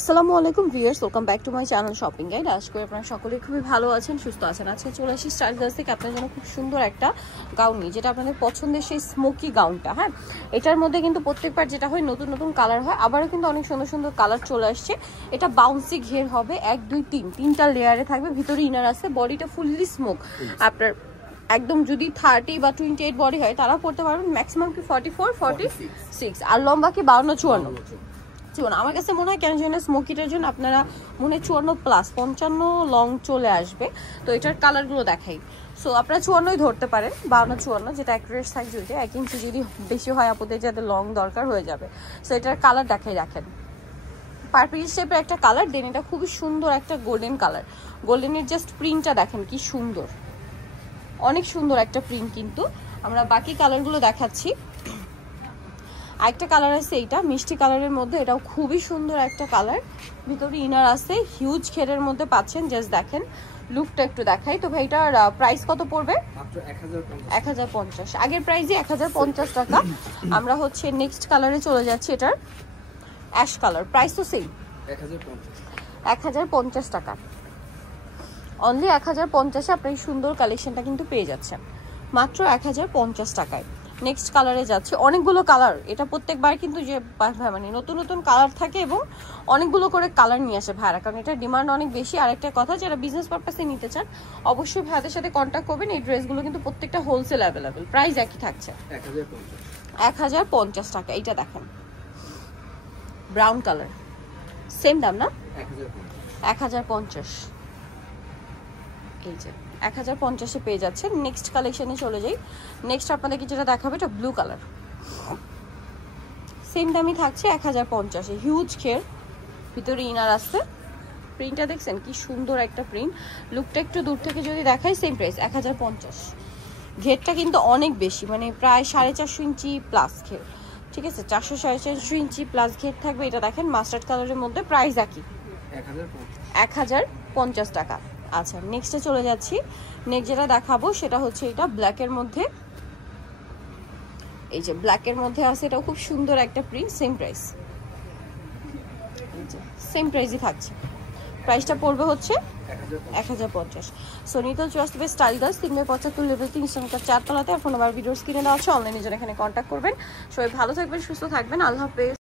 আসসালামু আলাইকুম viewers, welcome back to my channel shopping guide. আশা করি আপনারা সকলে খুবই ভালো আছেন, সুস্থ আছেন। আজকে চলে আসি স্টাইল গার্লস থেকে আপনার জন্য খুব সুন্দর একটা গাউন নিয়ে, যেটা আপনাদের পছন্দের সেই স্মোকি গাউনটা। হ্যাঁ, এটার মধ্যে কিন্তু প্রত্যেকবার যেটা হয় নতুন নতুন কালার হয়, আবারও কিন্তু অনেক সুন্দর সুন্দর কালার চলে আসছে। এটা বাউন্সি ঘের হবে, 1 2 3 তিনটা লেয়ারে থাকবে, ভিতরে ইনার আছে, বডিটা ফুললি স্মোক। আপনার একদম যদি 30 বা 28 বডি হয় তারা পড়তে পারবেন, ম্যাক্সিমাম কি 44 46, আর লম্বা কি 52 54। আমার কাছে মনে হয় কেন জন্য স্মোকিটার জন্য আপনারা মনে হয় 54 + 55 লং চলে আসবে। তো এটার কালারগুলো দেখাই। সো আপনারা 54ই ধরতে পারেন, 52 54 যেটা অ্যাকুরেট সাইজ, যদি 1 ইঞ্চি যদি বেশি হয় আপনাদের যাতে লং দরকার হয়ে যাবে। সো এটার কালার দেখাই, রাখেন পার্পল শেপের একটা কালার, দেন এটা খুবই সুন্দর একটা গোল্ডেন কালার। গোল্ডেনের জাস্ট প্রিন্টটা দেখেন কি সুন্দর, অনেক সুন্দর একটা প্রিন্ট। কিন্তু আমরা বাকি কালারগুলো দেখাচ্ছি। আরেকটা কালার আছে, এইটা মিষ্টি কালারের মধ্যে, এটাও খুবই সুন্দর একটা কালার, ভিতরে ইনার আছে, হিউজ ঘেরের মধ্যে পাচ্ছেন। জাস্ট দেখেন লুকটা একটু দেখাই। তো ভাই এটার প্রাইস কত পড়বে? মাত্র 1050। আগের প্রাইসই 1050 টাকা। আমরা হচ্ছে নেক্সট কালারে চলে যাচ্ছি, এটার অ্যাশ কালার, প্রাইস তো সেম 1050 টাকা। অনলি 1050-এ আপনি সুন্দর কালেকশনটা কিন্তু পেয়ে যাচ্ছেন মাত্র 1050 টাকায়। নেক্সট কালারে যাচ্ছে, অনেকগুলো কালার, এটা প্রত্যেকবার কিন্তু যে মানে নতুন নতুন কালার থাকে এবং অনেকগুলো করে কালার নিয়ে আসে ভাইরা, কারণ এটা ডিমান্ড অনেক বেশি। আর একটা কথা, যারা বিজনেস পারপাসে নিতে চান অবশ্যই ভাইদের সাথে কন্ট্যাক্ট করবেন। এই ড্রেসগুলো কিন্তু প্রত্যেকটা হোলসেল অ্যাভেলেবেল, প্রাইস একই থাকছে 1050 টাকা। এইটা দেখেন ব্রাউন কালার, সেম দাম না? 1050। এই যে 1050-এ পেয়ে যাচ্ছেন। নেক্সট কালেকশনে চলে যাই। নেক্সট আপনাদেরকে যেটা দেখাবে, এটা ব্লু কালার, সেম দামই থাকছে 1050-এ। হিউজ ঘের, ভিতরে ইনার আসছে, প্রিন্টটা দেখছেন কি সুন্দর একটা প্রিন্ট। লুকটা একটু দূর থেকে যদি দেখাই, সেম প্রাইস 1050। ঘেরটা কিন্তু অনেক বেশি, মানে প্রায় 450 ইঞ্চি প্লাস ঘের, ঠিক আছে? 400 450 ইঞ্চি প্লাস ঘের থাকবে। এটা দেখেন মাস্টার্ড কালারের মধ্যে, প্রাইস একই 1050 টাকা। আচ্ছা, নেক্সটে চলে যাচ্ছি। নেক্সট যেটা দেখাবো সেটা হচ্ছে এটা ব্ল্যাকের মধ্যে, এই যে ব্ল্যাকের মধ্যে আছে, এটাও খুব সুন্দর একটা প্রিন্ট, সেম প্রাইস, সেম প্রাইসই থাকছে। প্রাইসটা পড়বে হচ্ছে 1050। সো নিতল choice best style girls, 375 level 3 সংখ্যা 4 তলাতে। আর ফোন নাম্বার ভিডিওস কিনে দেওয়া হচ্ছে, অনলাইনে যারা এখানে কন্ট্যাক্ট করবেন। সবাই ভালো থাকবেন, সুস্থ থাকবেন, আল্লাহ হাফেজ।